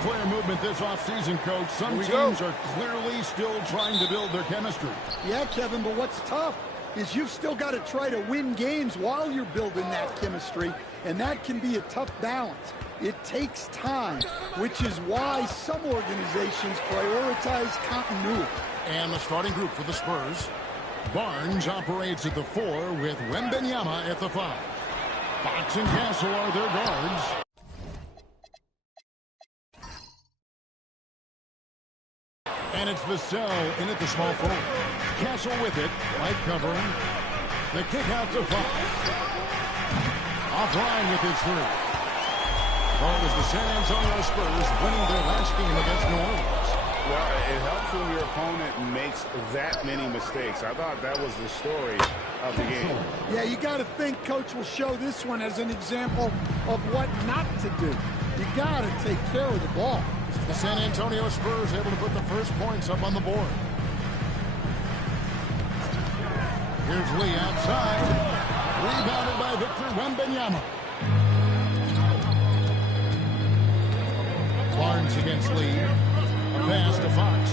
player movement this offseason, Coach. Some teams are clearly still trying to build their chemistry. Yeah, Kevin, but what's tough is you've still got to try to win games while you're building that chemistry, and that can be a tough balance. It takes time, which is why some organizations prioritize continuity. And the starting group for the Spurs. Barnes operates at the 4 with Wembanyama at the 5. Fox and Castle are their guards. And it's Vassell in at the small forward. Castle with it, light covering. The kick out to Fox. Offline with his 3. Well, it was the San Antonio Spurs winning their last game against New Orleans. Well, it helps when your opponent makes that many mistakes. I thought that was the story of the game. Yeah, you got to think Coach will show this one as an example of what not to do. You got to take care of the ball. The San Antonio Spurs able to put the first points up on the board. Here's Lee outside. Rebounded by Victor Wembanyama. Barnes against Lee. A pass to Fox.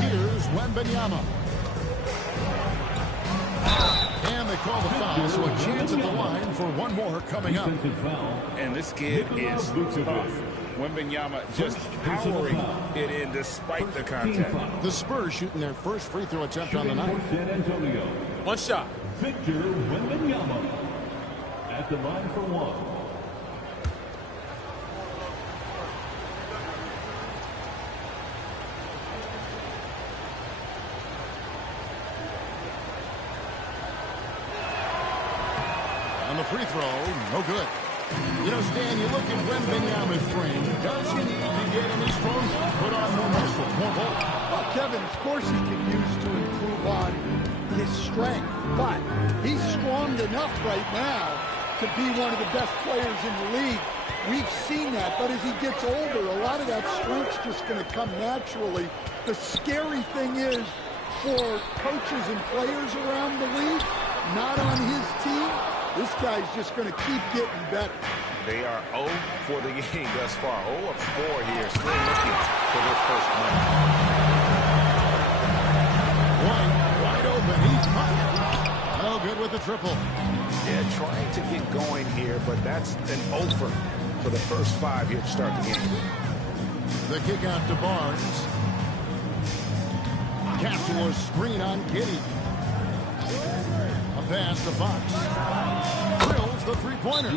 Here's Wembanyama. And they call the foul, so a chance at the line for one more coming up. And this kid is tough. Wembanyama just powering it in despite the contact. The Spurs shooting their first free throw attempt on the night. San Antonio. One shot. Victor Wembanyama at the line for 1. On the free throw, no good. You know, Stan, you look at Wembanyama's frame. Does he need to get any stronger? Put on more muscle, more bulk? Well, Kevin, of course he can use to improve on his strength, but he's strong enough right now to be one of the best players in the league. We've seen that, but as he gets older, a lot of that strength's just going to come naturally. The scary thing is, for coaches and players around the league, not on his team, this guy's just going to keep getting better. They are 0 for the game thus far. 0 of 4 here, still looking for their first win. Wide open. He's fine. No good with the triple. Yeah, trying to get going here, but that's an over for the first 5 here to start the game. The kick out to Barnes. Castle a screen on Giddey. A pass to Fox. Drills the three-pointer.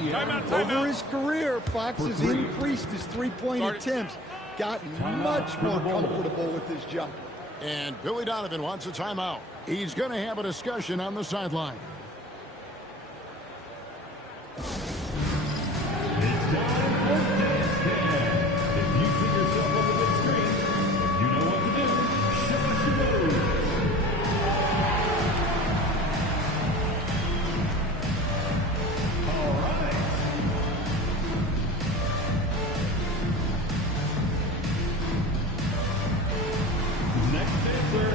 Over his career, Fox has increased his three-point attempts, gotten much more comfortable with his jumper. And Billy Donovan wants a timeout. He's going to have a discussion on the sideline. It's time for Dance Cam. If you see yourself on the big screen, you know what to do. Show us your moves. All right. Next answer.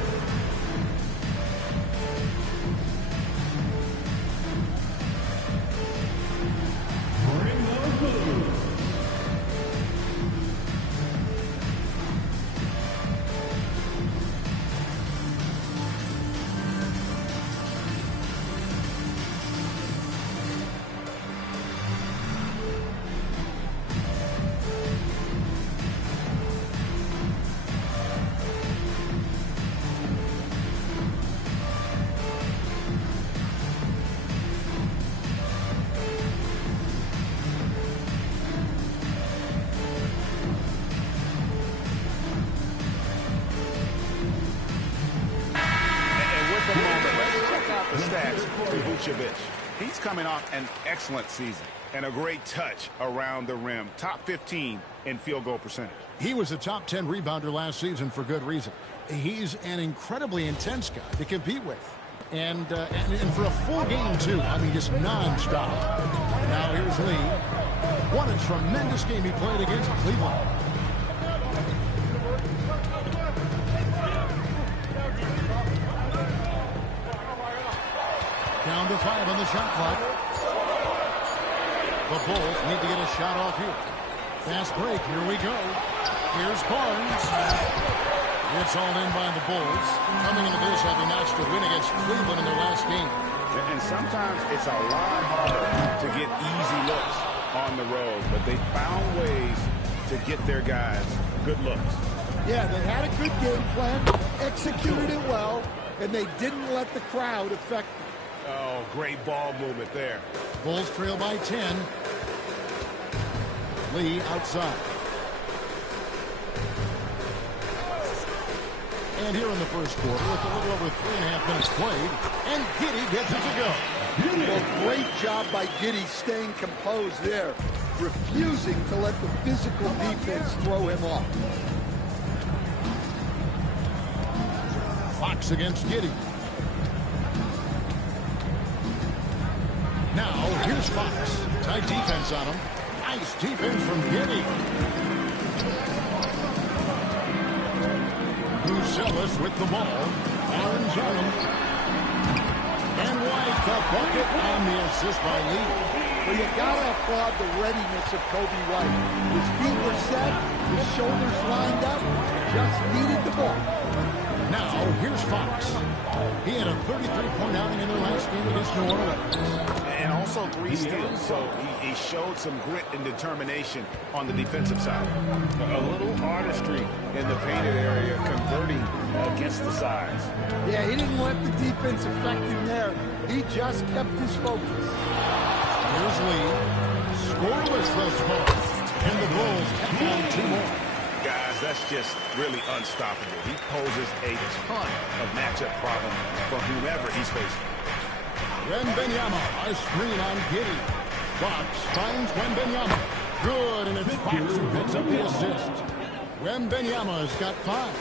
Bring those moves. He's coming off an excellent season and a great touch around the rim. Top 15 in field goal percentage. He was a top 10 rebounder last season for good reason. He's an incredibly intense guy to compete with. And for a full game, too. I mean, just nonstop. Now here's Lee. What a tremendous game he played against Cleveland. Down to 5 on the shot clock. The Bulls need to get a shot off here. Fast break. Here we go. Here's Barnes. It's all in by the Bulls. Coming into this, having notched a win against Cleveland in their last game. And sometimes it's a lot harder to get easy looks on the road, but they found ways to get their guys good looks. Yeah, they had a good game plan, executed it well, and they didn't let the crowd affect them. Oh, great ball movement there. Bulls trail by 10. Lee outside. And here in the first quarter, with a little over 3.5 minutes played, and Giddey gets it to go. Well, great job by Giddey staying composed there, refusing to let the physical defense throw him off. Fox against Giddey. Now, here's Fox. Tight defense on him. Nice defense from Giddey. Buzelis with the ball. Barnes on him. And White, the bucket on the assist by Lee. Well, you gotta applaud the readiness of Coby White. His feet were set, his shoulders lined up, just needed the ball. Now, here's Fox. He had a 33-point outing in their last game against New Orleans. And also 3 steals, so he showed some grit and determination on the defensive side. A little artistry in the painted area, converting against the size. Yeah, he didn't let the defense affect him there. He just kept his focus. Here's Lee. Scoreless thus far. And the Bulls tack on 2 more. Guys, that's just really unstoppable. He poses a ton of matchup problems for whomever he's facing. Wembanyama, a screen on Giddey. Fox finds Wembanyama. Good, and it's Fox who picks up the assist. Wembanyama's got 5.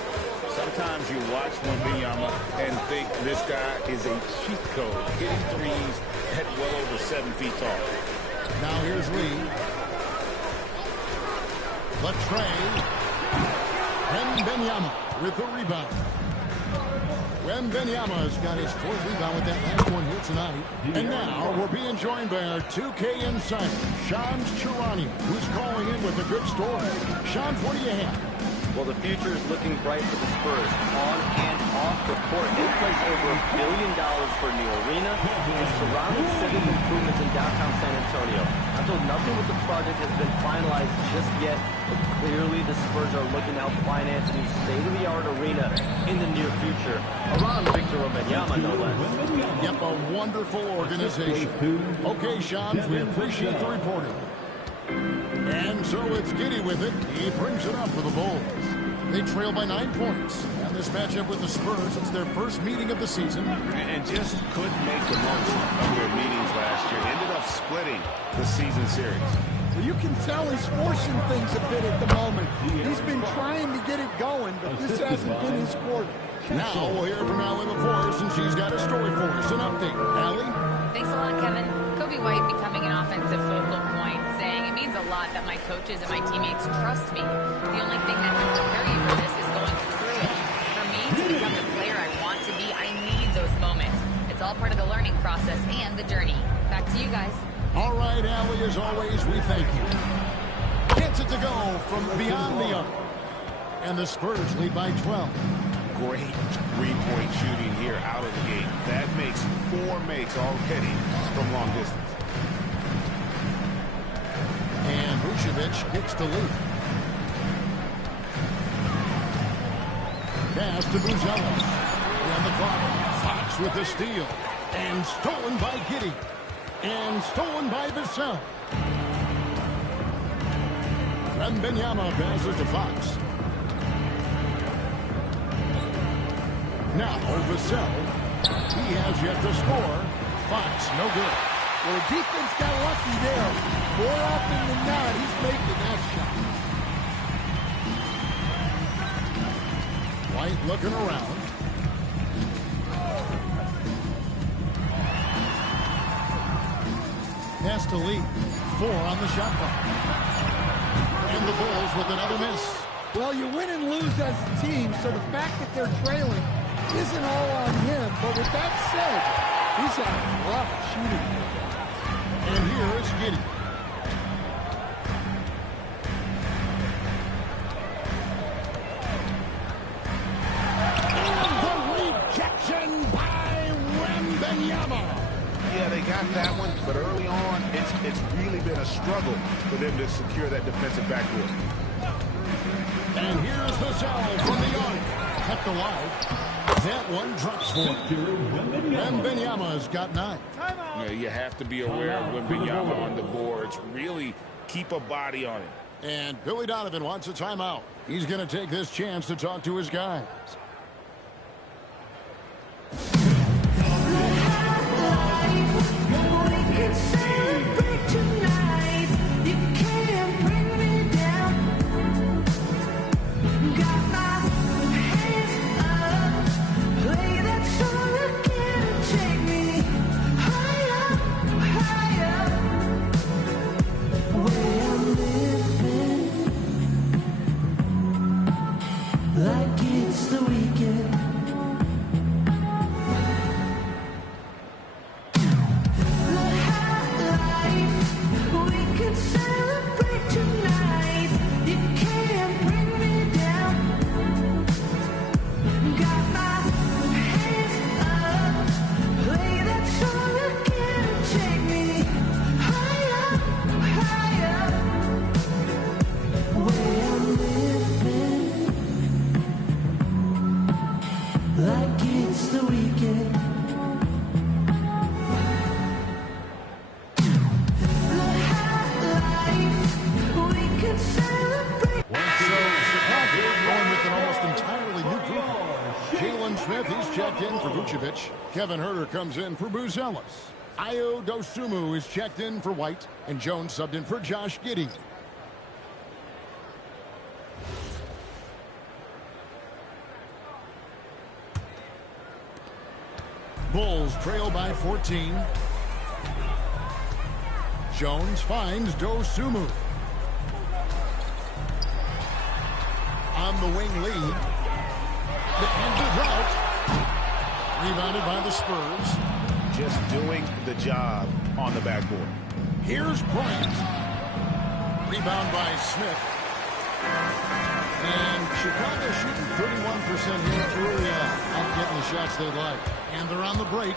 Sometimes you watch Wembanyama and think this guy is a cheat code, hitting threes at well over 7 feet tall. Now here's Lee. Latrey. Wembanyama with the rebound. Wembanyama's got his 4th rebound with that last one here tonight. And now we're being joined by our 2K insider, Shams Charania, who's calling in with a good story. Shams, what do you have? Well, the future is looking bright for the Spurs, on and off the court. They placed over $1 billion for a new arena and surrounding civic improvements in downtown San Antonio. I'm told nothing with the project has been finalized just yet, but clearly the Spurs are looking to help finance a new state-of-the-art arena in the near future, around Victor Wembanyama, no less. Yep, a wonderful organization. Okay, Shams, we appreciate the reporting. And so it's Giddey with it. He brings it up for the Bulls. They trail by 9 points. And this matchup with the Spurs, it's their first meeting of the season. And just couldn't make the most of their meetings last year. Ended up splitting the season series. Well, you can tell he's forcing things a bit at the moment. He's been trying to get it going, but this hasn't been his quarter. Now we'll hear from Allie LaForce, and she's got a story for us. An update. Allie? Thanks a lot, Kevin. Coby White becoming an offensive focal point, saying it means a lot that my coaches and my teammates trust me. The only thing that can prepare you for this is going through it. For me to become the player I want to be, I need those moments. It's all part of the learning process and the journey. Back to you guys. All right, Allie, as always, we thank you. Gets it to go from beyond the arc. And the Spurs lead by 12. Great three-point shooting here out of the gate. That makes 4 makes already from long distance. And Vucevic gets the lead. Pass to Buzelis. And the clock. Fox with the steal. And stolen by Giddey. And stolen by Vassell. Wembanyama passes to Fox. Now, Vassell, he has yet to score. Fox, no good. Well, the defense got lucky there. More often than not, he's making that shot. White looking around. Pass to Lee. 4 on the shot clock. And the Bulls with another miss. Well, you win and lose as a team, so the fact that they're trailing isn't all on him. But with that said, he's had a rough shooting performance. And here is Giddey. got that one, but early on, it's really been a struggle for them to secure that defensive backboard. And here's the salve from the arc. Kept alive. That one drops for him. Wembanyama's got 9. You know, you have to be aware of Wembanyama on the boards. Really keep a body on him. And Billy Donovan wants a timeout. He's going to take this chance to talk to his guys. Like it's the weekend. Kevin Huerter comes in for Buzelis. Ayo Dosunmu is checked in for White, and Jones subbed in for Josh Giddey. Bulls trail by 14. Jones finds Dosunmu. On the wing lead. The end of drought. Rebounded by the Spurs. Just doing the job on the backboard. Here's Bryant. Rebound by Smith. And Chicago shooting 31% here early on. Not getting the shots they'd like. And they're on the break.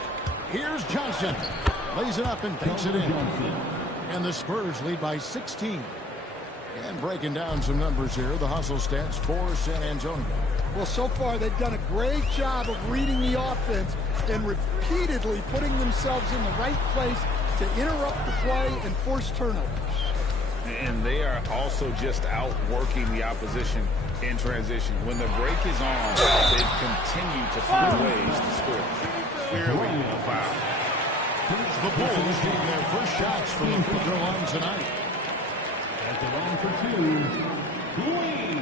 Here's Johnson. Lays it up and takes it in. And the Spurs lead by 16. And breaking down some numbers here, the hustle stats for San Antonio. Well, so far they've done a great job of reading the offense and repeatedly putting themselves in the right place to interrupt the play and force turnovers. And they are also just outworking the opposition in transition. When the break is on, they continue to find ways to score. Clearly a foul. The Bulls getting their first shots from the free throw line tonight. At the line for 2, Lee.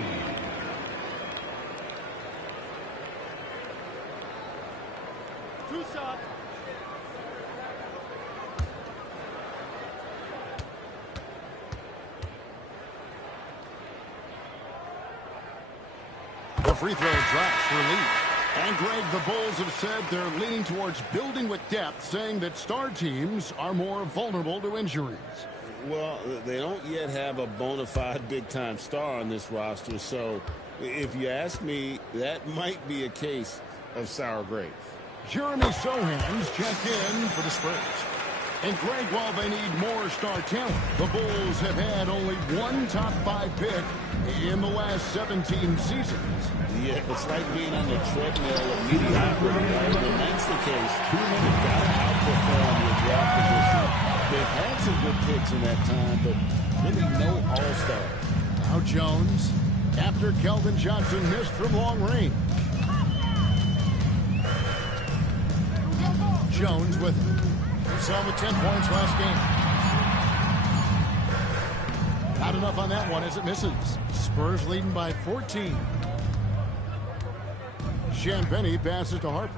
The free throw drops for Lee. And Greg, the Bulls have said they're leaning towards building with depth, saying that star teams are more vulnerable to injuries. Well, they don't yet have a bona fide big-time star on this roster, so if you ask me, that might be a case of sour grapes. Jeremy Sohan's checked in for the Spurs. And Greg, while they need more star talent, the Bulls have had only one top 5 pick in the last 17 seasons. Yeah, it's like being on the treadmill of mediocrity, right? When that's the case, you've got to outperform your draft position. They've had some good picks in that time, but really no all-star. Now Jones, after Keldon Johnson missed from long range. Jones with it. We saw him with 10 points last game. Not enough on that one as it misses. Spurs leading by 14. Champagnie passes to Harper.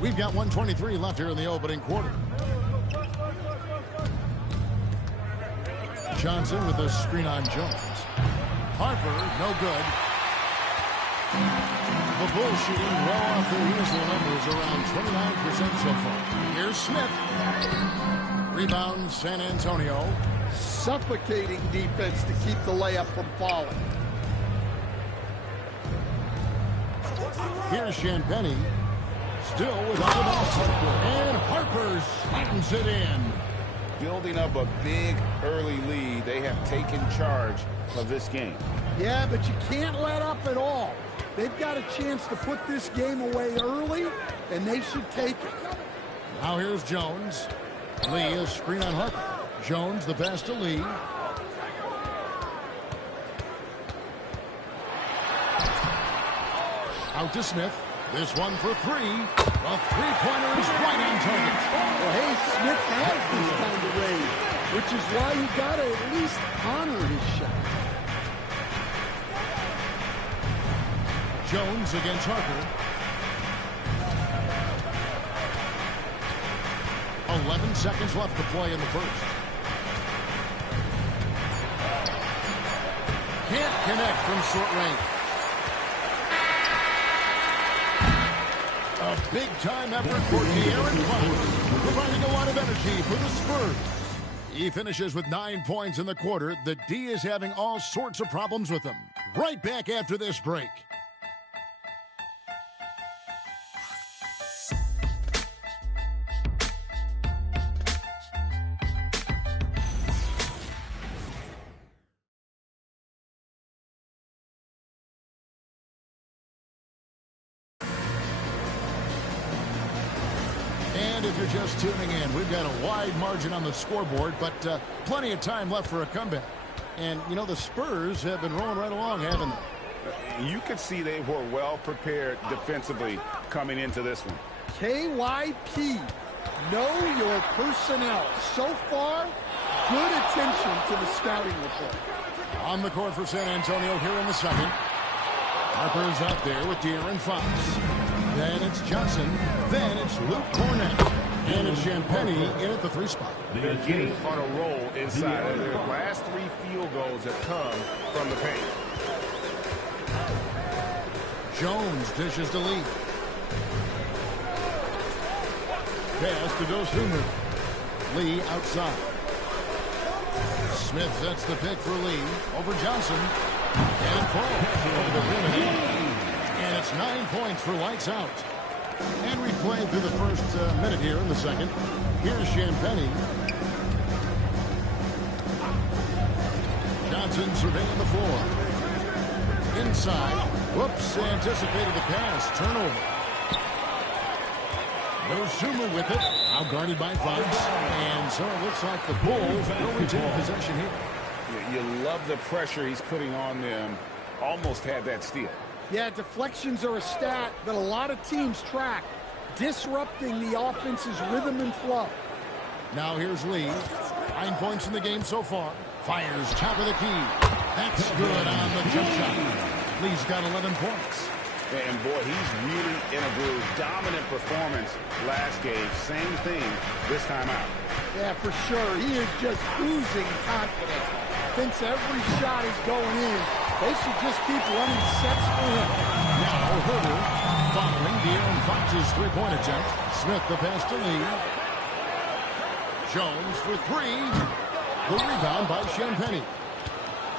We've got 1:23 left here in the opening quarter. Johnson with a screen on Jones. Harper, no good. The Bulls shooting well off their usual numbers, around 29% so far. Here's Smith. Rebound, San Antonio. Suffocating defense to keep the layup from falling. Here's Champagnie. Still without the ball. And Harper slams it in. Building up a big early lead, they have taken charge of this game. Yeah, but you can't let up at all. They've got a chance to put this game away early, and they should take it. Now here's Jones. Lee, a screen on Harper. Jones, the pass to Lee. Out to Smith. This one for three. A three-pointer is right on target. Well, hey, Smith has this kind of range, which is why you got to at least honor his shot. Jones against Harper. 11 seconds left to play in the first. Can't connect from short range. A big-time effort for De'Aaron Fox, providing a lot of energy for the Spurs. He finishes with 9 points in the quarter. The D is having all sorts of problems with him. Right back after this break. If you're just tuning in, we've got a wide margin on the scoreboard, but plenty of time left for a comeback. And, you know, the Spurs have been rolling right along, haven't they? You could see they were well prepared defensively coming into this one. KYP, know your personnel. So far, good attention to the scouting report. On the court for San Antonio here in the second. Harper's out there with De'Aaron Fox. Then it's Johnson. Then it's Luke Cornett. And it's Champagnie in at the three spot. They're getting on a roll inside. Their last 3 field goals have come from the paint. Jones dishes to Lee. Pass to Dosunmu. Lee outside. Smith sets the pick for Lee. Over Johnson. And falls over the rim. And it's 9 points for lights out. And we played through the first minute here in the second. Here's Champagnie. Johnson surveying the floor. Inside. Whoops, anticipated the pass. Turnover. Dosunmu with it. Now guarded by Fox. And so it looks like the Bulls will retain possession here. You love the pressure he's putting on them. Almost had that steal. Yeah, deflections are a stat that a lot of teams track, disrupting the offense's rhythm and flow. Now here's Lee. 9 points in the game so far. Fires top of the key. That's good on the jump shot. Lee's got 11 points. And boy, he's really in a groove. Dominant performance last game. Same thing this time out. Yeah, for sure. He is just oozing confidence. Thinks every shot is going in. They should just keep running sets for him. Now Herter following De'Aaron Fox's three-point attempt. Smith the pass to Lee. Jones for three. The rebound by Champagnie.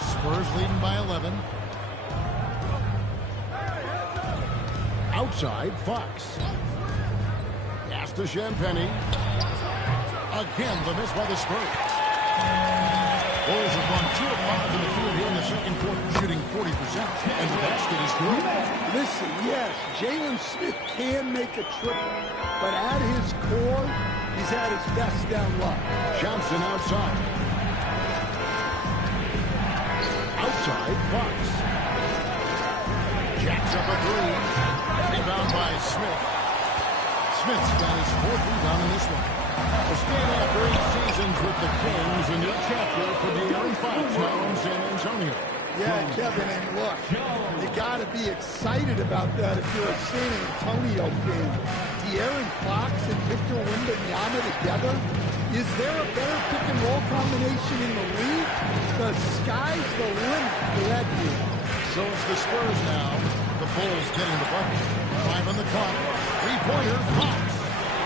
Spurs leading by 11. Outside, Fox. Pass to Champagnie. Again, the miss by the Spurs. Bulls have gone 2 of 5 in the field here in the second quarter, shooting 40%, and the basket is good. Listen, yes, Jalen Smith can make a triple, but at his core, he's at his best down low. Johnson outside. Outside, Fox. Jacks up a three. Rebound by Smith. Smith's got his 4th rebound in this one. A stand after 8 seasons with the Kings, a new chapter for De'Aaron Fox now in San Antonio. Yeah, Kevin, and look, you got to be excited about that if you're a San Antonio fan. De'Aaron Fox and Victor Wembanyama together, is there a better pick-and-roll combination in the league? The sky's the limit for that deal. So it's the Spurs now. The Bulls getting the bucket. 5 on the clock. Three-pointer, Fox.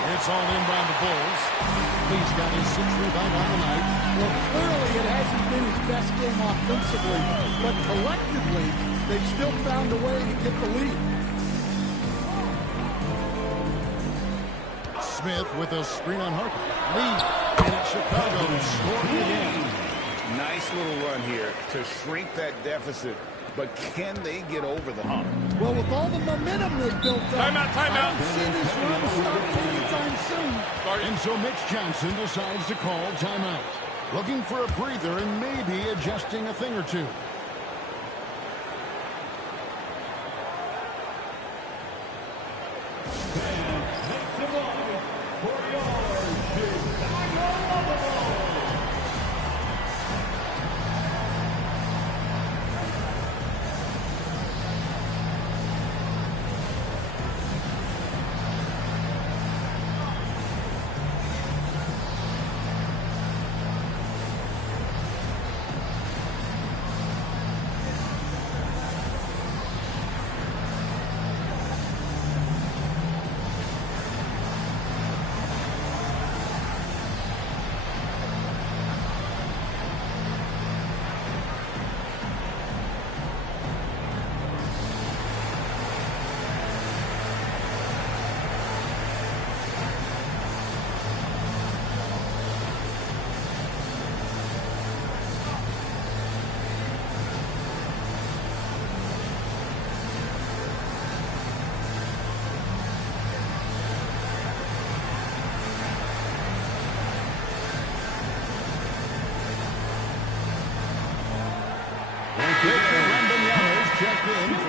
It's all in by the Bulls. He's got his 6th rebound on the night. Well, clearly it hasn't been his best game offensively, but collectively, they've still found a way to get the lead. Smith with a screen on Harper. Lead. And it's Chicago scoring again. Nice little run here to shrink that deficit. But can they get over the hump? Well, with all the momentum they've built up, timeout. I don't see this run stopping anytime soon. And so Mitch Johnson decides to call timeout. Looking for a breather and maybe adjusting a thing or two.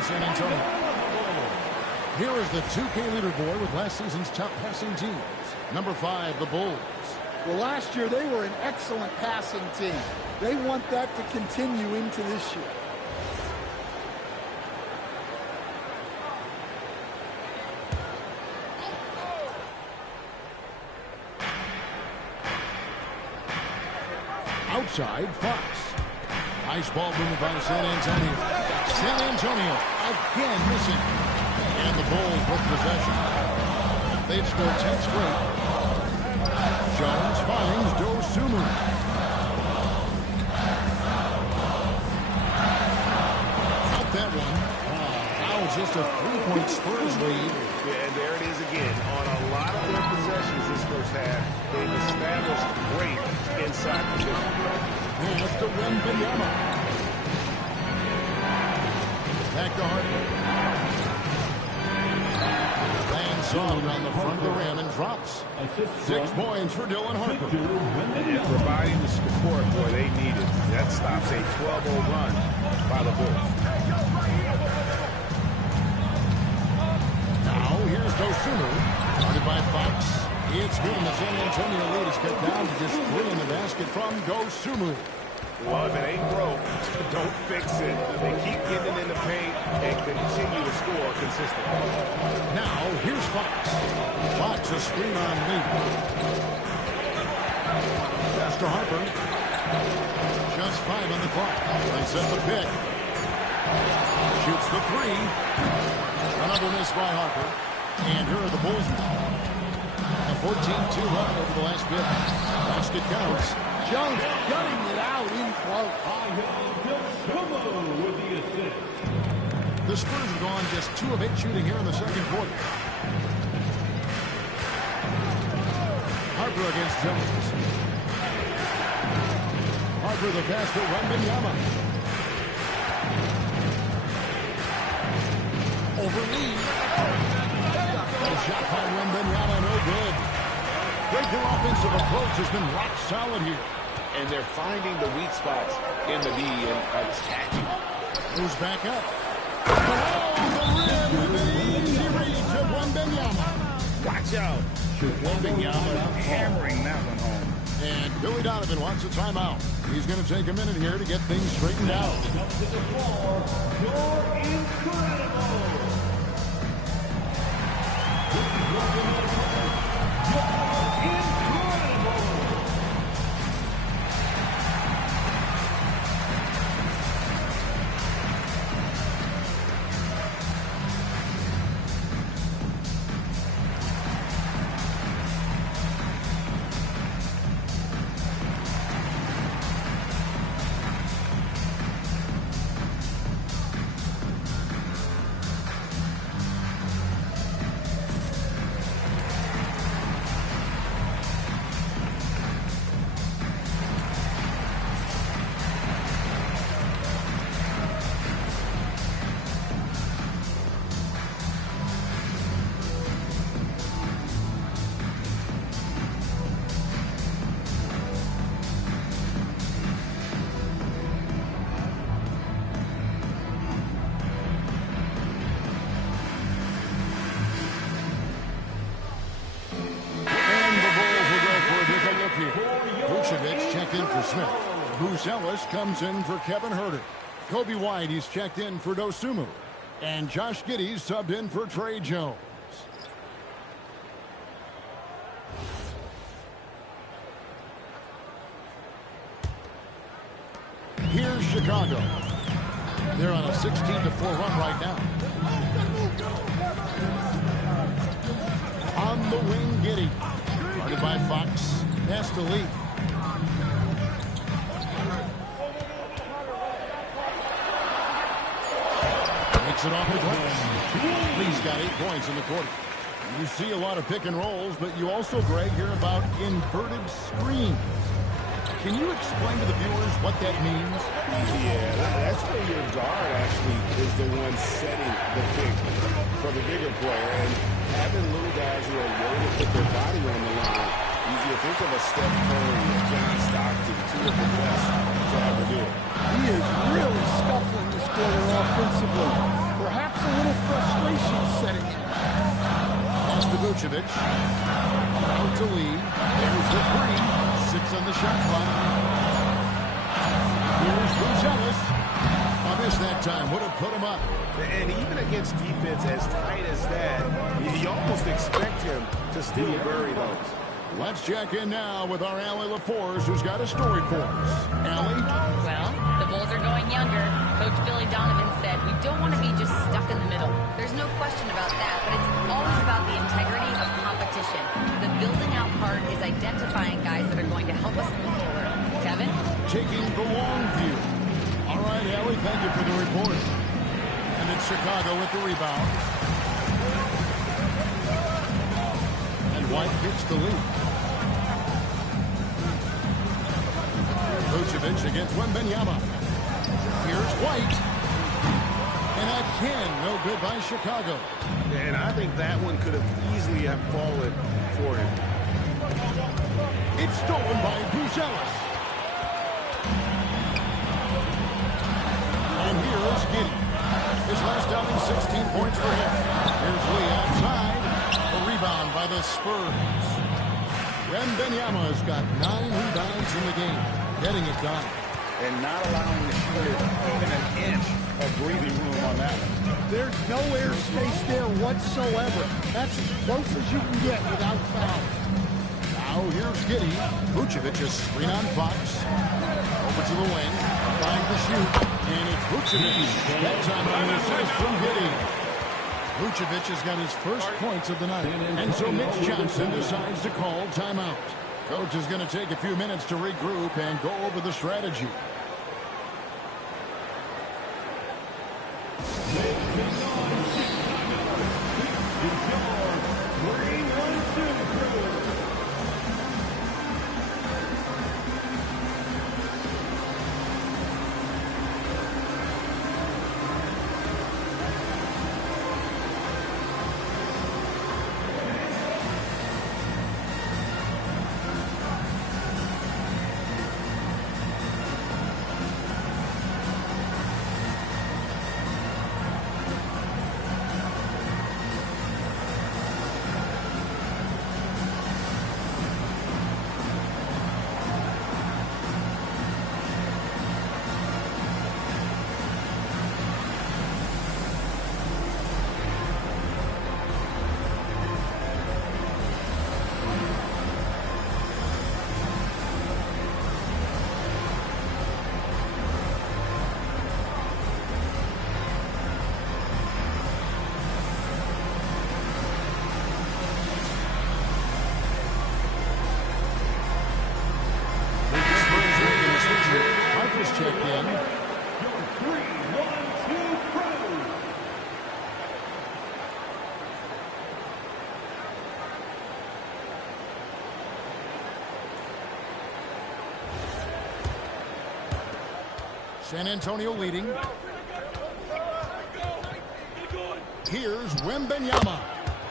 San Antonio. Here is the 2K leaderboard with last season's top passing teams. Number 5, the Bulls. Well, last year they were an excellent passing team. They want that to continue into this year. Outside, Fox. Nice ball movement by San Antonio. San Antonio again missing. And the Bulls with possession. They've scored 10 straight. Jones finds Dosunmu. Out that one. Now just a 3-point Spurs lead. Yeah, and there it is again. On a lot of their possessions this first half, they've established great inside position. Pass to Wembanyama. Back to Harper. Lands on around the front of the rim and drops. 6 points for Dylan Harper. And providing the support boy they needed. That stops a 12-0 run by the Bulls. Now here's Dosunmu. Guarded by Fox. It's good, and the San Antonio lead is cut down to just 3 in the basket from Dosunmu. Well, if it ain't broke, don't fix it. They keep getting in the paint and continue to score consistently. Now, here's Fox. Fox, a screen on Lee. Pass to Harper. Just 5 on the clock. They set the pick. Shoots the 3. Another miss by Harper. And here are the Bulls now. A 14-2 run over the last bit. Basket counts. Jones gutting it out in close. The Spurs have gone just 2 of 8 shooting here in the second quarter. Harper against Jones. Harper the pass to Wembanyama. Over Lee. A shot by Wembanyama, no good. Their offensive approach has been rock solid here. And they're finding the weak spots in the D and attacking. Moves back up. Oh, the rim with an easy reach of Wembanyama. Watch out. Wembanyama hammering that one home. And Billy Donovan wants a timeout. He's going to take a minute here to get things straightened out. You're incredible. checked in for Smith. Bruce Ellis comes in for Kevin Herter. Kobe White, he's checked in for Dosunmu. And Josh Giddey's subbed in for Trey Jones. Here's Chicago. They're on a 16-4 run right now. On the wing, Giddey. Guarded by Fox. Pass to Lee. Makes it off the glass. Lee's got 8 points in the quarter. You see a lot of pick and rolls, but you also, Greg, hear about inverted screens. Can you explain to the viewers what that means? Yeah, that's where your guard actually is the one setting the pick for the bigger player. And having little guys who are willing to put their body on the line, you think of a Steph Curry, a John Stockton, 2 of the best to ever do it. He is really scuffling this quarter offensively. Perhaps a little frustration setting in. Pass to Vucevic. Out to Lee. There's the 3. 6 on the shot clock. Here's Bruce Ellis. I missed that time. Would have put him up. And even against defense as tight as that, you almost expect him to still bury those. Let's check in now with our Allie LaForce, who's got a story for us. Allie? Well, the Bulls are going younger. Coach Billy Donovan said we don't want to be just stuck in the middle. There's no question about that, but it's always about the integrity of competition. The building out part is identifying guys that are going to help us move forward. Kevin? Taking the long view. All right, Allie, thank you for the report. And it's Chicago with the rebound. And White gets the lead. Vucevic against Wembanyama. Here's White. And again, no good by Chicago. And I think that one could have easily have fallen for him. It's stolen by Bruce Ellis. And here's Giddey. His last outing, 16 points for him. Here's Lee outside. A rebound by the Spurs. Wembanyama's got 9 rebounds in the game. Getting it done. And not allowing the shooter even an inch of breathing room on that one. There's no airspace there whatsoever. That's as close as you can get without foul. Now here's Giddey. Vucevic is screen on Fox. Over to the wing. Trying to shoot. And it's Vucevic. That time on the assist from Giddey. Vucevic has got his first points of the night. And so Mitch Johnson decides to call timeout. Coach is going to take a few minutes to regroup and go over the strategy. San Antonio leading. Here's Wembanyama.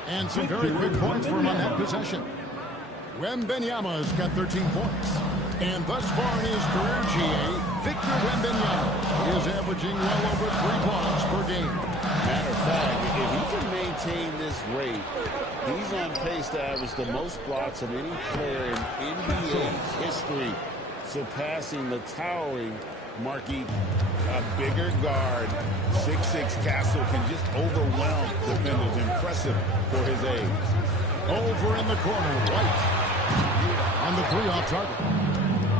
And some very quick points for him on that possession. Wembanyama's got 13 points. And thus far in his career, GA, Victor Wembanyama is averaging well over 3 blocks per game. Matter of fact, if he can maintain this rate, he's on pace to average the most blocks of any player in NBA history surpassing the towering Markey. A bigger guard, 6'6" Castle can just overwhelm defenders. Impressive for his age. Over in the corner, White on the 3 off target.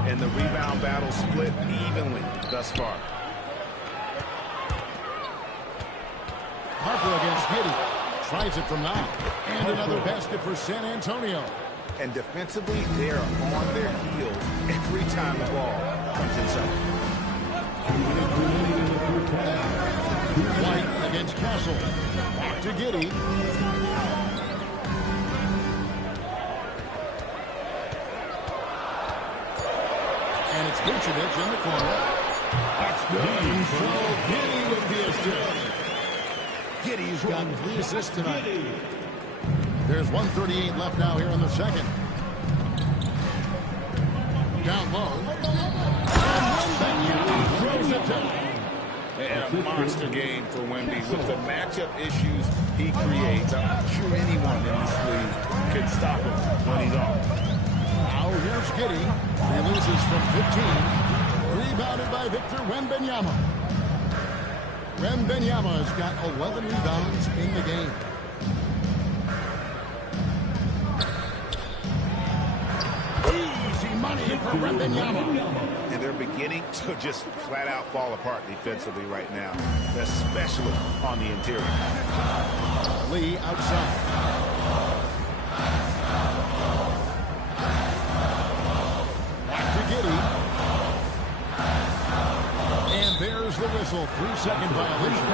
And the rebound battle split evenly thus far. Harper against Giddey. Tries it from now. And another basket for San Antonio. And defensively, they're on their heels every time the ball comes inside. White against Castle. Back to Giddey. And it's Vucevic in the corner. That's good. So Giddey with the assist. Giddey's got 3 assists tonight. There's 1:38 left now here in the second. Down low. And throws it down. And a monster game for Wemby. With the matchup issues he creates, I'm not sure anyone in this league can stop him when he's on. Now here's Giddey. He loses from 15. Rebounded by Victor Wembanyama. Wembanyama has got 11 rebounds in the game. Easy money for Wembanyama. And they're beginning to just flat out fall apart defensively right now, especially on the interior. Lee outside. Back to Giddey. And there's the whistle. 3-second violation.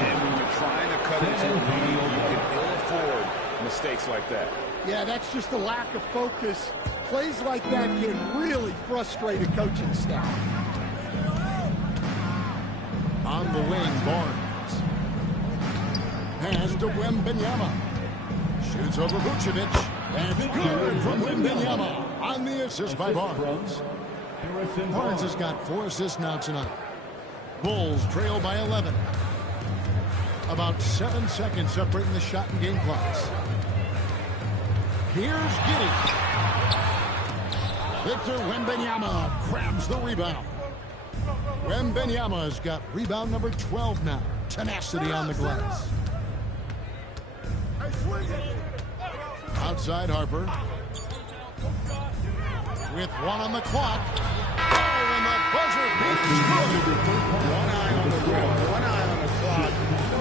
And when you're trying to cut into the lead, you can ill afford mistakes like that. Yeah, that's just a lack of focus. Plays like that can really frustrate a coaching staff. On the wing, Barnes. Pass to Wembanyama. Shoots over Vucevic. And good from Wembanyama on the assist by Barnes. Barnes has got 4 assists now tonight. Bulls trail by 11. About 7 seconds separating the shot and game clocks. Here's Giddey. Victor Wembanyama grabs the rebound. Wembanyama has got rebound number 12 now. Tenacity on the glass. Outside Harper. With 1 on the clock. Oh, and the buzzer beats good. 1 eye on the rim, 1 eye on the clock.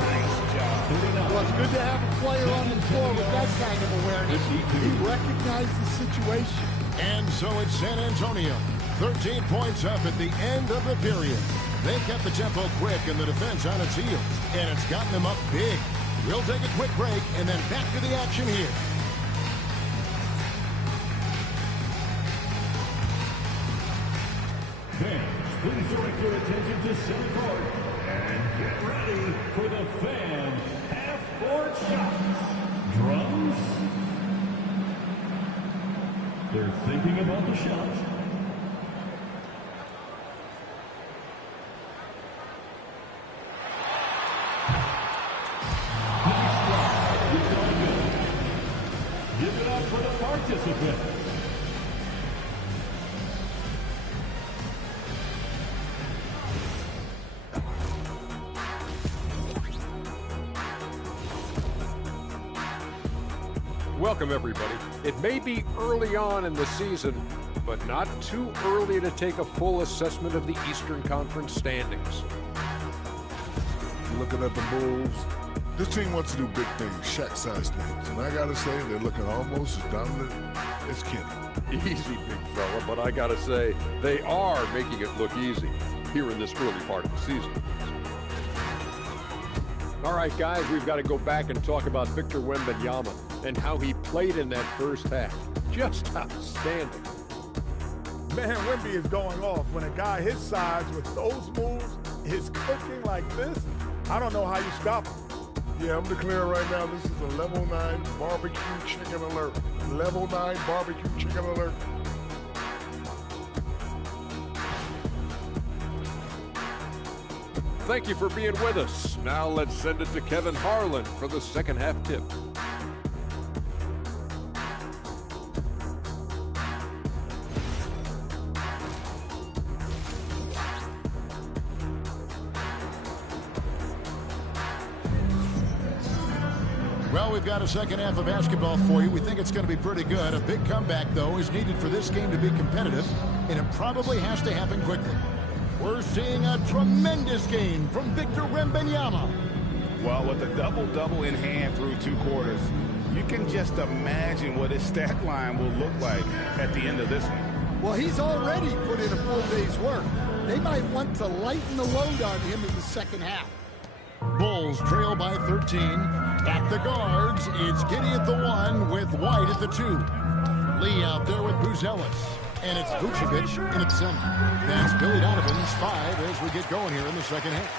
Nice job. Well, it's good to have a player on the floor with that kind of awareness. He recognized the situation. And so it's San Antonio. 13 points up at the end of the period. They kept the tempo quick and the defense on its heels. And it's gotten them up big. We'll take a quick break and then back to the action here. Fans, please direct your attention to center court and get ready for the fan half-court shots. Drums. They're thinking about the shot. It's all good. Give it up for the participants. Welcome, everybody. It may be early on in the season, but not too early to take a full assessment of the Eastern Conference standings. Looking at the Bulls, this team wants to do big things, Shaq-sized things. And I got to say, they're looking almost as dominant as Kenny. Easy, big fella, but I gotta say, they are making it look easy here in this early part of the season. All right, guys, we've got to go back and talk about Victor Wembanyama and how he played in that first half. Just outstanding. Man, Wemby is going off. When a guy his size with those moves is cooking like this, I don't know how you stop him. Yeah, I'm declaring right now this is a level 9 barbecue chicken alert. Level 9 barbecue chicken alert. Thank you for being with us. Now let's send it to Kevin Harlan for the second half tip. Well, we've got a second half of basketball for you. We think it's going to be pretty good. A big comeback, though, is needed for this game to be competitive, and it probably has to happen quickly. We're seeing a tremendous game from Victor Wembanyama. Well, with a double-double in hand through 2 quarters, you can just imagine what his stat line will look like at the end of this one. Well, he's already put in a full day's work. They might want to lighten the load on him in the second half. Bulls trail by 13. At the guards, it's Giddey at the 1 with White at the 2. Lee out there with Buzelis. And it's Vucevic in at center. That's Billy Donovan's 5 as we get going here in the second half.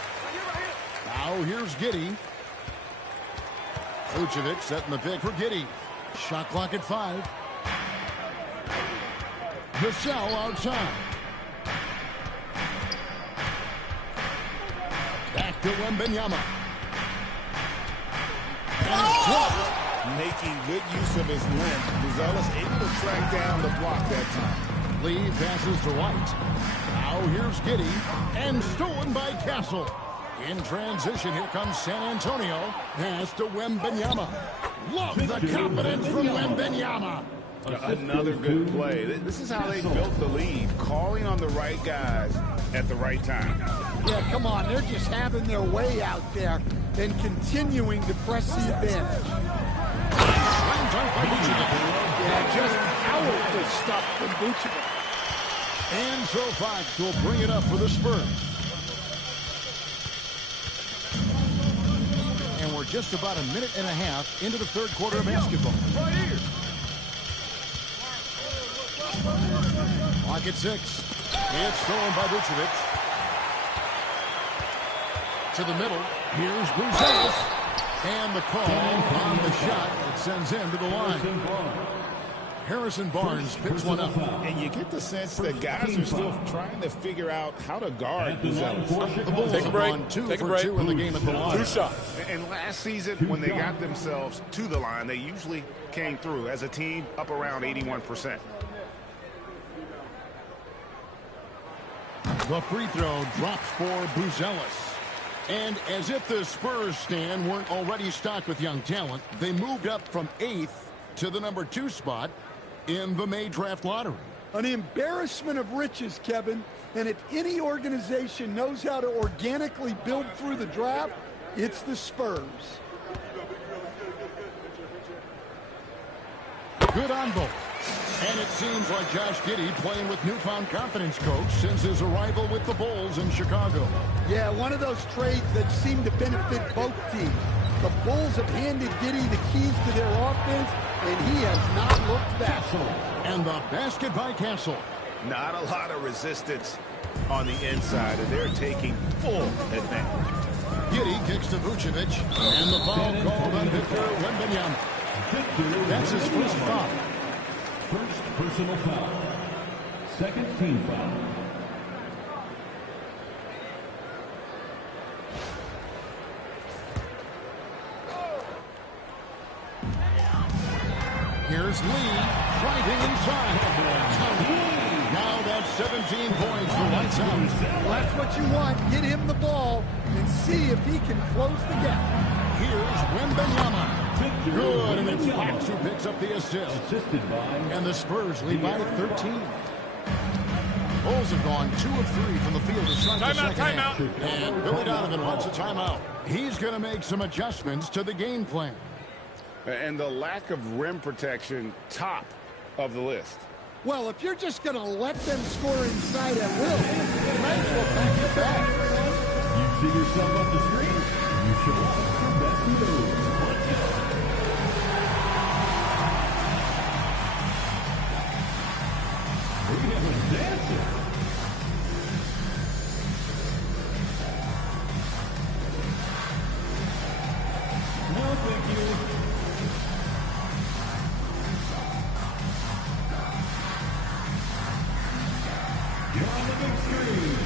Now here's Giddey. Vucevic setting the pick for Giddey. Shot clock at 5. Vassell outside. Back to Wembanyama. And it's blocked. Making good use of his length. Buzelis able to track down the block that time. Lee passes to White. Now here's Giddey. And stolen by Castle. In transition, here comes San Antonio. Pass to Wembanyama. Love the confidence from Wembanyama. Another good play. This is how they built the lead. Calling on the right guys at the right time. Yeah, come on. They're just having their way out there and continuing to press the advantage. Yeah, just powerful stuff from Vucevic. And so Fox will bring it up for the Spurs. And we're just about a minute and a half into the third quarter of basketball. Right here. Clock at 6. It's stolen by Vucevic. To the middle. Here's Buzelis. And the call on the shot that sends him to the line. Harrison Barnes picks one up. And you get the sense that guys are still trying to figure out how to guard Buzelis. The Bulls have gone 2 for 2 in the game at the line. 2 shots. And last season, when they got themselves to the line, they usually came through as a team up around 81%. The free throw drops for Buzelis. And as if the Spurs stand weren't already stocked with young talent, they moved up from 8th to the number 2 spot in the May draft lottery. An embarrassment of riches, Kevin. And if any organization knows how to organically build through the draft, it's the Spurs. Good on both. And it seems like Josh Giddey playing with newfound confidence, coach, since his arrival with the Bulls in Chicago. Yeah, one of those trades that seem to benefit both teams. The Bulls have handed Giddey the keys to their offense, and he has not looked back. And the basket by Castle. Not a lot of resistance on the inside, and they're taking full advantage. Giddey kicks to Vucevic, and the foul called on Victor Wembanyama. That's his first foul. First personal foul. Second team foul. Here's Lee driving inside. Now that's 17 points for Lights Out. Well, that's what you want. Get him the ball and see if he can close the gap. Here's Wembanyama. Good, and it's Fox who picks up the assist. And the Spurs lead by 13. Bulls have gone 2 of 3 from the field to start the second half. And Billy Donovan wants a timeout. He's going to make some adjustments to the game plan. And the lack of rim protection, top of the list. Well, if you're just going to let them score inside at will, you might as well pack your bags. You see yourself on the screen? You should watch your best moves. We have a dancer. No, thank you. You're on the big screen.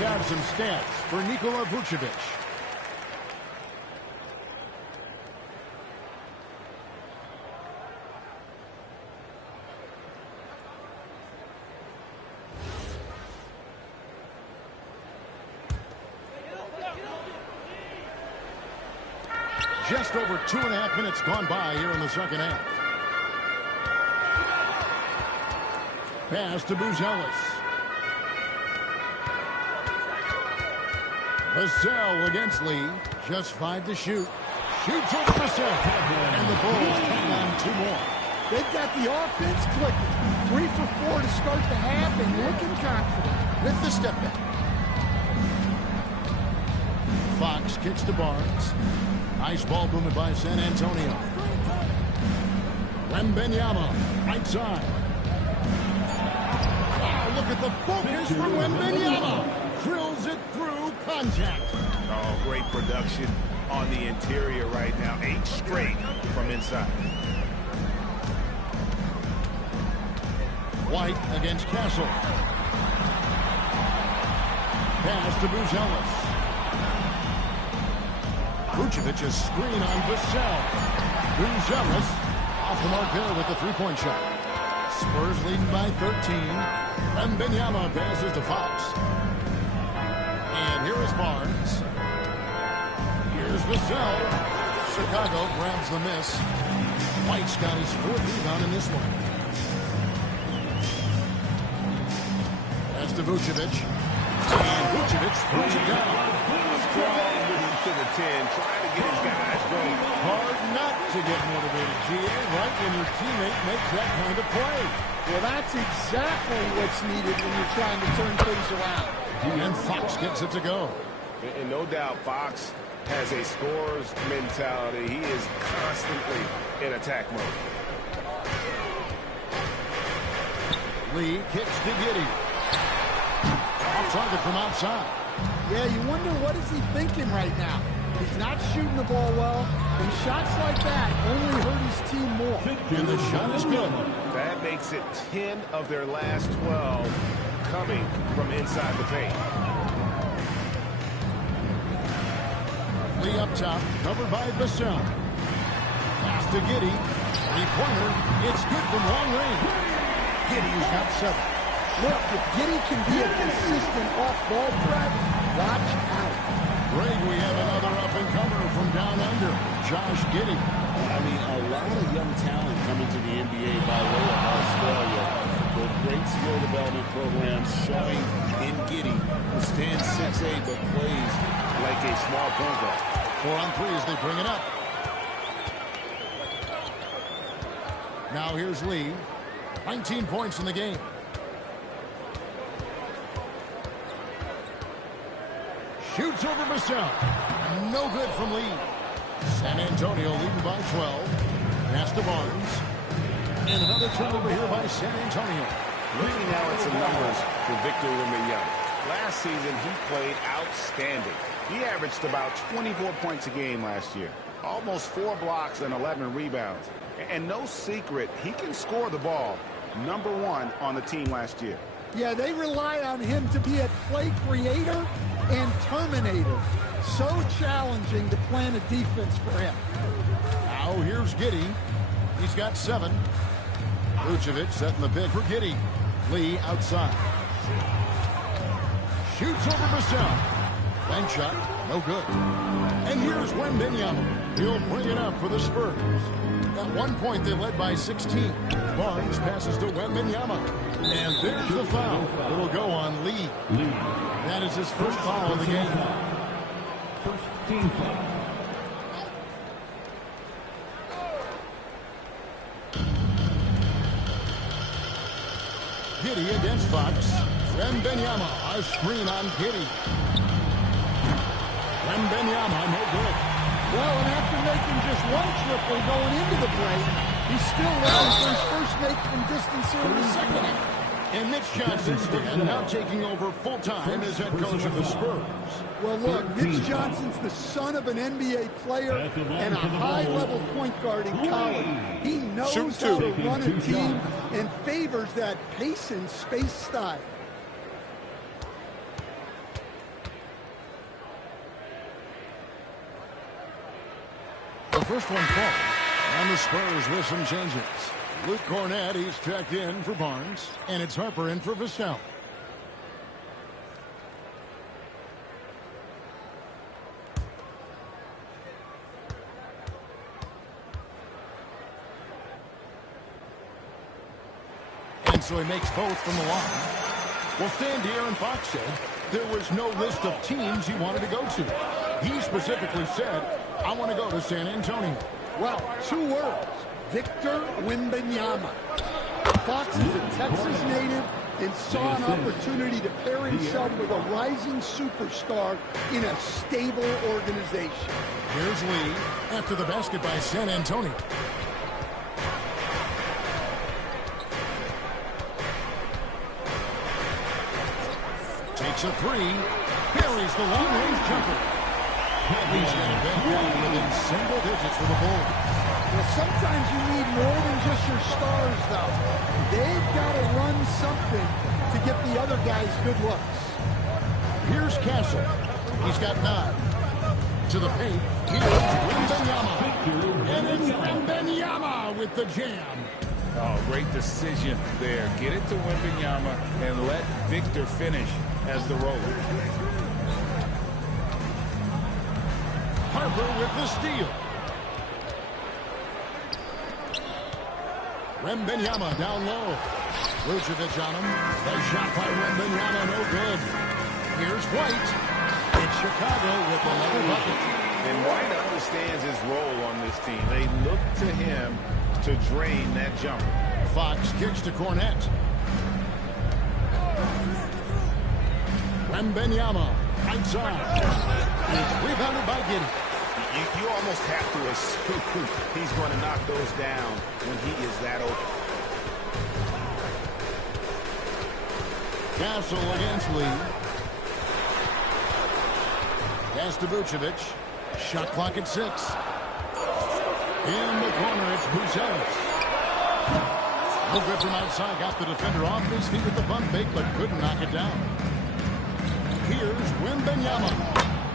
check out some stats for Nikola Vucevic. Just over 2.5 minutes gone by here in the second half. Pass to Buzelis. Vassell against Lee. Just 5 to shoot. Shoots over Vassell. And the Bulls hang on 2 more. They've got the offense clicking. 3 for 4 to start the half and looking confident. With the step back. Fox kicks to Barnes. Nice ball movement by San Antonio. Wembanyama, right side. Oh, look at the focus from Wembanyama. Drills it through contact. Oh, great production on the interior right now. 8 straight from inside. White against Castle. Pass to Buzelis. Vucevic's screen on Vassell. Buzelis off the mark there with the 3-point shot. Spurs leading by 13. Wembanyama passes to Fox. And here is Barnes. Here's Vassell. Chicago grabs the miss. White's got his 4th rebound in this one. Pass to Vucevic. And Vucevic throws it down. To the 10, trying to get his guys going. Hard not to get motivated, GA, right when your teammate makes that kind of play. Well, that's exactly what's needed when you're trying to turn things around. And Fox gets it to go. And no doubt Fox has a scorer's mentality. He is constantly in attack mode. Lee kicks to Giddey. Off target from outside. Yeah, you wonder what is he thinking right now. He's not shooting the ball well, and shots like that only hurt his team more. And the shot is good. That makes it 10 of their last 12 coming from inside the paint. Lee up top, covered by Vassell. Pass to Giddey. 3-pointer. It's good from long range. Giddey's got 7. Look, if Giddey can be a consistent off-ball threat, watch out. Greg, we have another up-and-comer from down under, Josh Giddey. I mean, a lot of young talent coming to the NBA by way of Australia. The great skill development programs showing in Giddey, who stands 6'8", but plays like a small point guard. 4-on-3 as they bring it up. Now here's Lee. 19 points in the game. Shoots over Vassell. No good from Lee. San Antonio leading by 12. Pass to Barnes. And another turnover here by San Antonio. Looking now at some numbers for Victor Wembanyama. Last season, he played outstanding. He averaged about 24 points a game last year. Almost 4 blocks and 11 rebounds. And no secret, he can score the ball. #1 on the team last year. Yeah, they rely on him to be a play creator and terminator. So challenging to plan a defense for him. Now here's Giddey. He's got 7. Vucevic setting the pick for Giddey. Lee outside. Shoots over Vassell. Bank shot, no good. And here's Wembanyama. He'll bring it up for the Spurs. At one point, they led by 16. Barnes passes to Wembanyama. And there's the foul. It'll go on Lee. That is his first foul of the game. First team foul. Giddey against Fox. Wembanyama, a screen on Giddey. Wembanyama, no good. Well, and after making just 1 triple going into the break, he's still ready for his first make from distance here in the second half. And Mitch Johnson's now taking over full-time as head coach of the Spurs. Well, look, Mitch Johnson's the son of an NBA player and a high-level point guard in college. He knows how to run a team and favors that pace and space style. first one falls. And the Spurs with some changes. Luke Cornett, he's checked in for Barnes. And it's Harper in for Vassell. And so he makes both from the line. Well, Stan De'Aaron Fox said there was no list of teams he wanted to go to. He specifically said, I want to go to San Antonio. Well, 2 words. Victor Wembanyama. Fox is a Texas native and saw an opportunity to pair himself with a rising superstar in a stable organization. Here's Lee after the basket by San Antonio. Takes a 3. Buries the long-range jumper. He's going to bend down within single digits for the Bulls. Well, sometimes you need more than just your stars, though. They've got to run something to get the other guys good looks. Here's Castle. He's got 9. To the paint. Here's Wembanyama. And it's Wembanyama with the jam. Oh, great decision there. Get it to Wembanyama and let Victor finish as the roller. Harper with the steal. Wembanyama down low. Vucevic on him. The shot by Wembanyama, no good. Here's White. It's Chicago with another bucket. And White understands his role on this team. They look to him to drain that jumper. Fox kicks to Cornett. Wembanyama outside. It's rebounded by Giddey. You almost have to assume he's going to knock those down when he is that open. Castle against Lee. Pass to Vucevic. Shot clock at 6. In the corner, it's Buzelis. No good from outside. Got the defender off his feet with the bump fake, but couldn't knock it down. Here's Wembanyama.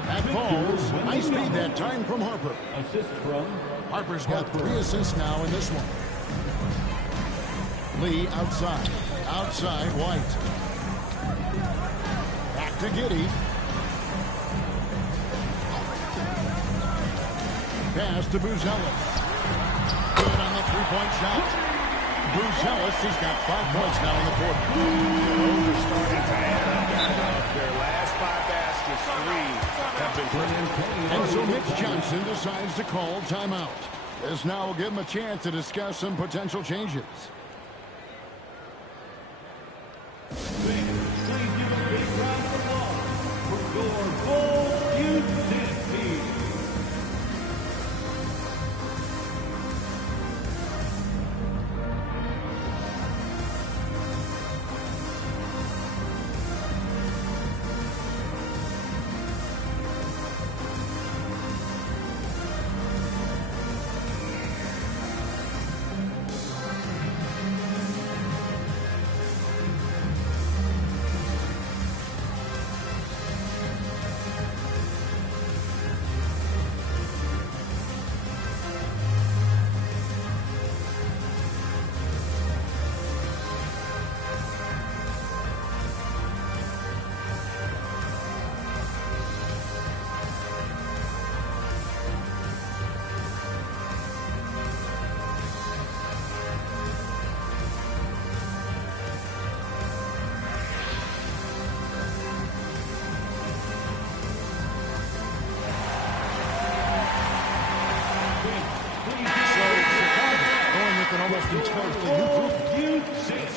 That falls. Nice speed that time from Harper. Assist from Harper's got 3 assists now in this one. Lee outside. Outside, White. Back to Giddey. Pass to Buzelis. Good on the three-point shot. Buzelis has got 5 points now in the quarter. Those are starting to add up. Their last 5 baskets, 3 have been put. And so Mitch Johnson decides to call timeout. This now will give him a chance to discuss some potential changes. Please give a big round of applause for your Bulls Youth team.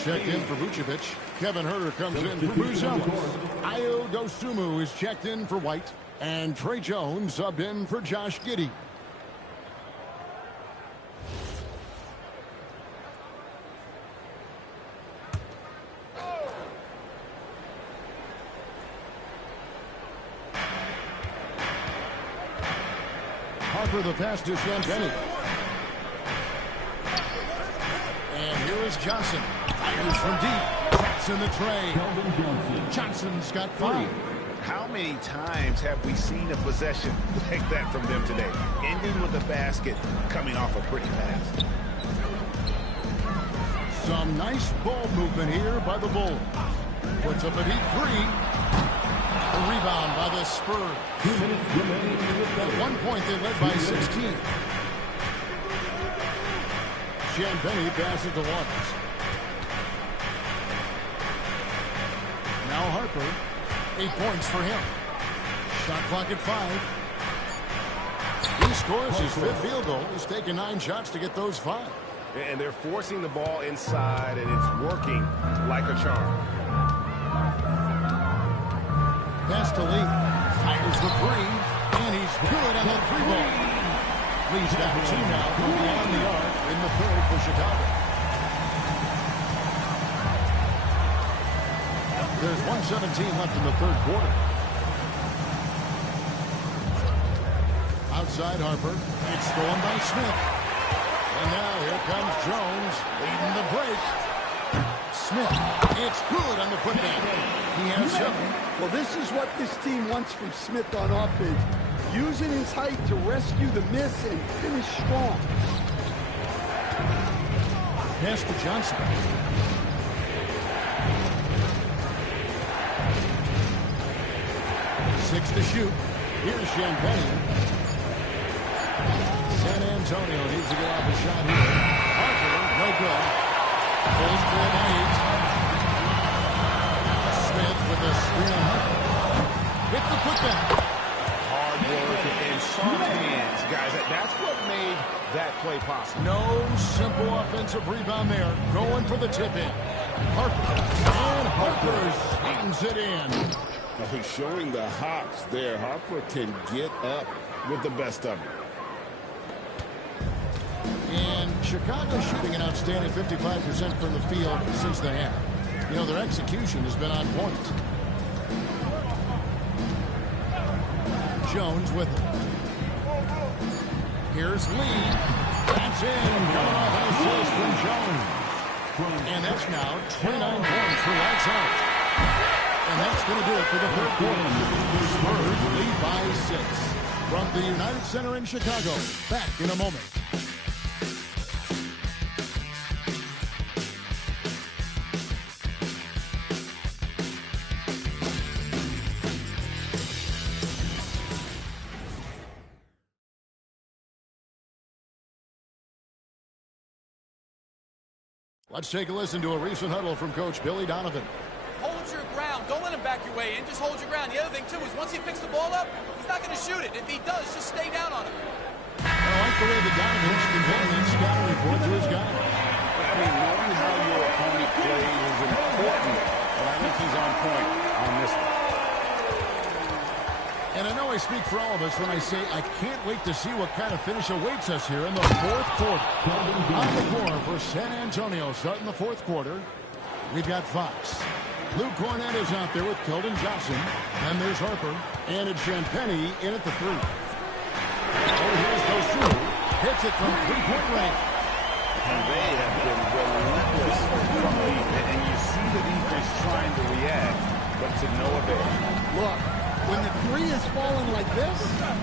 Checked in for Vucevic. Kevin Huerter comes in for Buzelis. Ayo Dosunmu is checked in for White. And Trey Jones subbed in for Josh Giddey. Harper the pass to Champagnie. And here is Johnson. Fires from deep. That's in the tray. Johnson's got 5. How many times have we seen a possession like that from them today? Ending with a basket, coming off a pretty pass. Some nice ball movement here by the Bulls. Puts up a deep three. A rebound by the Spurs. At one point, they led by 16. Champagnie passes to Waters. Now Harper. 8 points for him. Shot clock at 5. He scores his 5th field goal. He's taken 9 shots to get those 5. And they're forcing the ball inside, and it's working like a charm. Pass to Lee. Fires the 3. And he's good on the 3-ball. Lee's got 2 now from beyond the arc in the 3rd for Chicago. There's 1:17 left in the 3rd quarter. Outside Harper. It's stolen by Smith. And now here comes Jones leading the break. Smith. It's good on the putback. He has 7. Well, this is what this team wants from Smith on offense. Using his height to rescue the miss and finish strong. Pass to Johnson. Six to shoot. Here's Champagnie. San Antonio needs to get off a shot here. Harper, no good. Bulls trail by 8. Smith with a screen on Harper. Hit the putback. Hard work and soft hands, guys. That's what made that play possible. No simple offensive rebound there. Going for the tip-in. Harper. And Harper swings it in. He's showing the hops there. Harper can get up with the best of it. And Chicago shooting an outstanding 55% from the field since the half. You know, their execution has been on point. Jones with it. Here's Lee. That's in. Coming off an assist from Jones. And that's now 29 points for lights out. And that's going to do it for the 3rd quarter. Spurs lead by 6. From the United Center in Chicago. Back in a moment. Let's take a listen to a recent huddle from Coach Billy Donovan. Hold your ground. Don't let him back your way in. Just hold your ground. The other thing, too, is once he picks the ball up, he's not going to shoot it. If he does, just stay down on him. I like the way that Donovan's conveying that scouting report to his guy. I mean, knowing how your opponent plays is important, but I think he's on point on this one. And I know I speak for all of us when I say I can't wait to see what kind of finish awaits us here in the 4th quarter. On the floor for San Antonio starting the 4th quarter, we've got Fox. Luke Cornett is out there with Keldon Johnson. And there's Harper. And it's Champagnie in at the 3. Oh, here's Dosunmu. Hits it from 3-point range. And they have been relentless from deep. And you see the defense trying to react, but to no avail. Look, when the 3 is falling like this,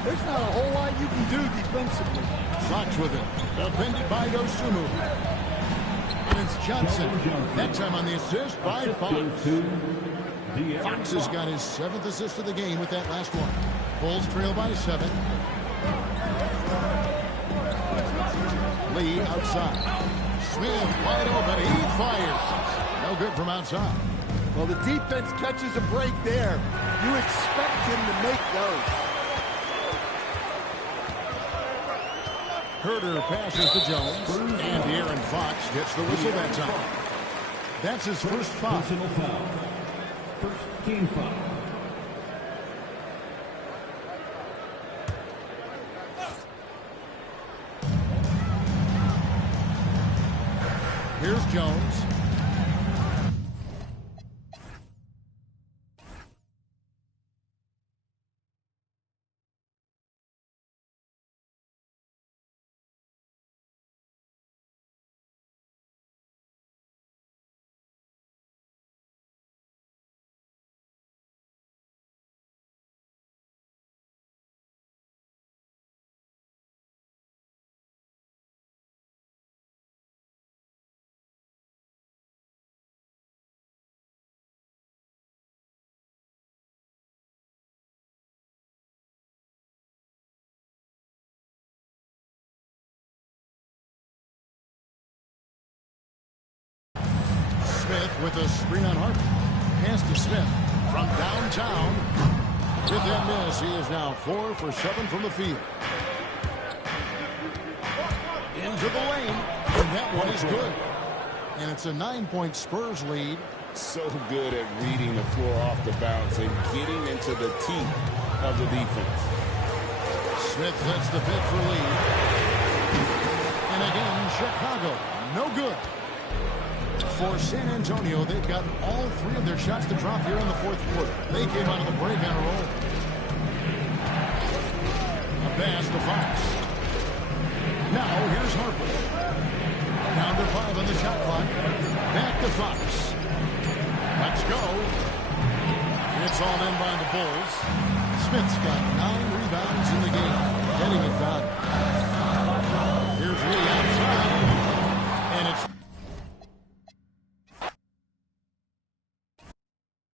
there's not a whole lot you can do defensively. Fox with it. Defended by Dosunmu. And it's Johnson. That time on the assist by Fox. Fox has got his 7th assist of the game with that last one. Bulls trail by 7. Lee outside. Smith wide open. He fires. No good from outside. Well, the defense catches a break there. You expect him to make those. Herter passes to Jones. And De'Aaron Fox gets the whistle that time. That's his first foul. Personal foul. First team foul. Here's Jones. Smith with a screen on Harper. Pass to Smith from downtown. With that miss, he is now 4 for 7 from the field. Into the lane, and that one is good. And it's a 9-point Spurs lead. So good at reading the floor off the bounce and getting into the teeth of the defense. Smith sets the pick for lead. And again, Chicago, no good. For San Antonio, they've gotten all 3 of their shots to drop here in the fourth quarter. They came out of the break on a roll. A pass to Fox. Now here's Harper. Down to 5 on the shot clock. Back to Fox. Let's go. It's all in by the Bulls. Smith's got 9 rebounds in the game.